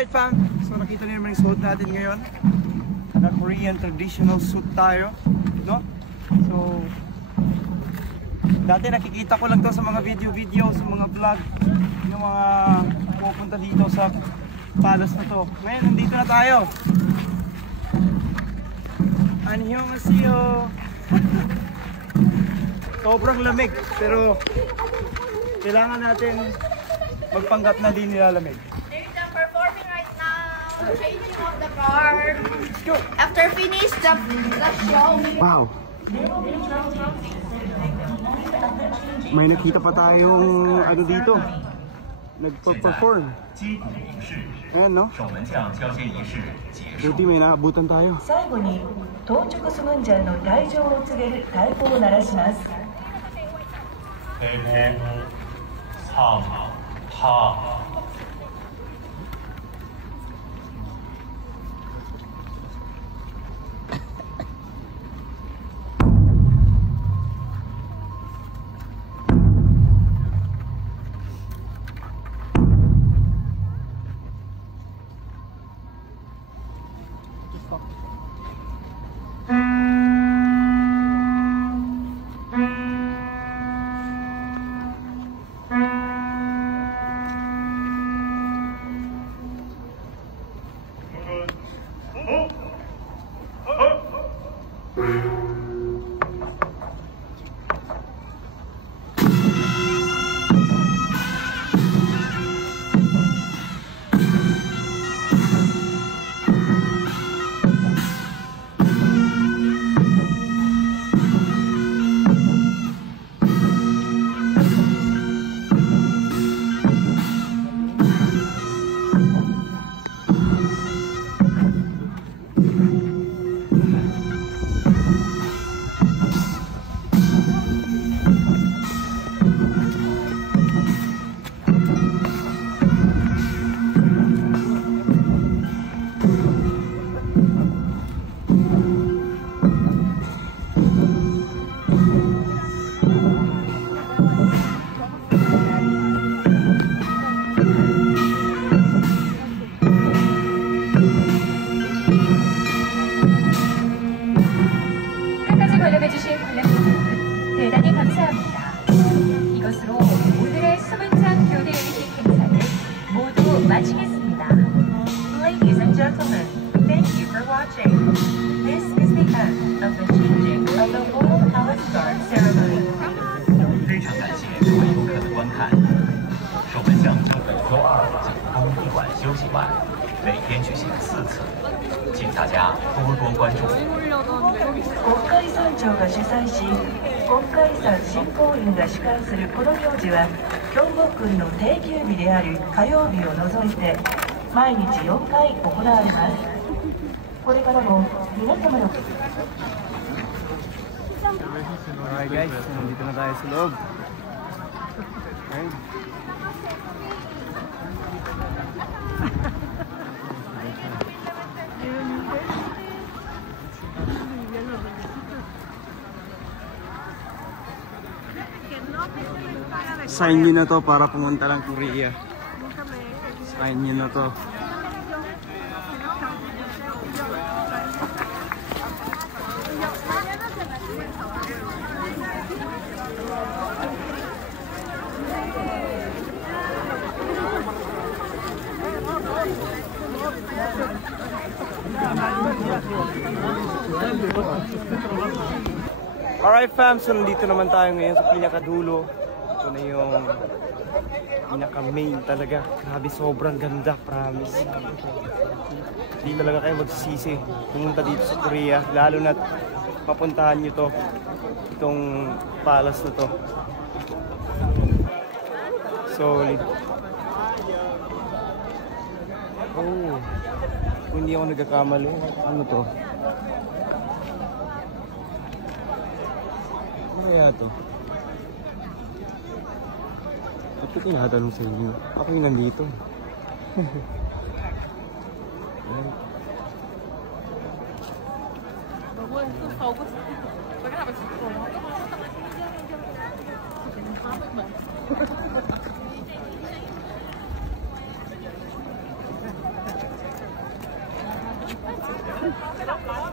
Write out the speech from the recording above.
Alright fam, so nakita niyo naman yung suit natin ngayon. Na Korean traditional suit tayo, no? So dati nakikita ko lang to sa mga video, sa mga vlog, yung mga pupunta dito sa palace na to. Ngayon nandito na tayo. Annyeonghaseyo. Sobrang lamig, pero kailangan natin magpanggap na din nilalamig. They're performing right now, changing of the car. After finish the show. Wow! May nakita pa tayong ano dito, nagpa-perform. Ayan no? Buti may naabutan tayo. 最後に到着スムンジャンの退場を告げる太鼓を鳴らします。대단히 감사합니다. 이것으로 오늘의 수문장 교대 의식 행사를 모두 마치겠습니다. Ladies and gentlemen, thank you for watching. This is the end of the changing of the Royal Palace Guard ceremony. 非常感谢各位游客的观看。守门相将本周二仅供一晚休息外，每天举行4次，请大家多多关注。国会山長が主催し、国会山振興員が主催するこの行事は、京極君の定休日である火曜日を除いて毎日4回行われます。これからも皆様の Alright guys, nandito na tayo sa loob. Okay. Sign nyo na to para pumunta lang Korea. Sign nyo na to. Alright fam, so nandito naman tayo ngayon sa pinakadulo. Ito na yung pinaka-main talaga. Grabe, sobrang ganda, promise. Hindi talaga kayo magsisisi pumunta dito sa Korea. Lalo na mapuntahan nyo to, itong palace na to. Solid. Oh, kung hindi ako nagkakamali, ano to? Ano kaya to? Ba't ko tinatanong sa inyo? Ako yung nandito. 啊！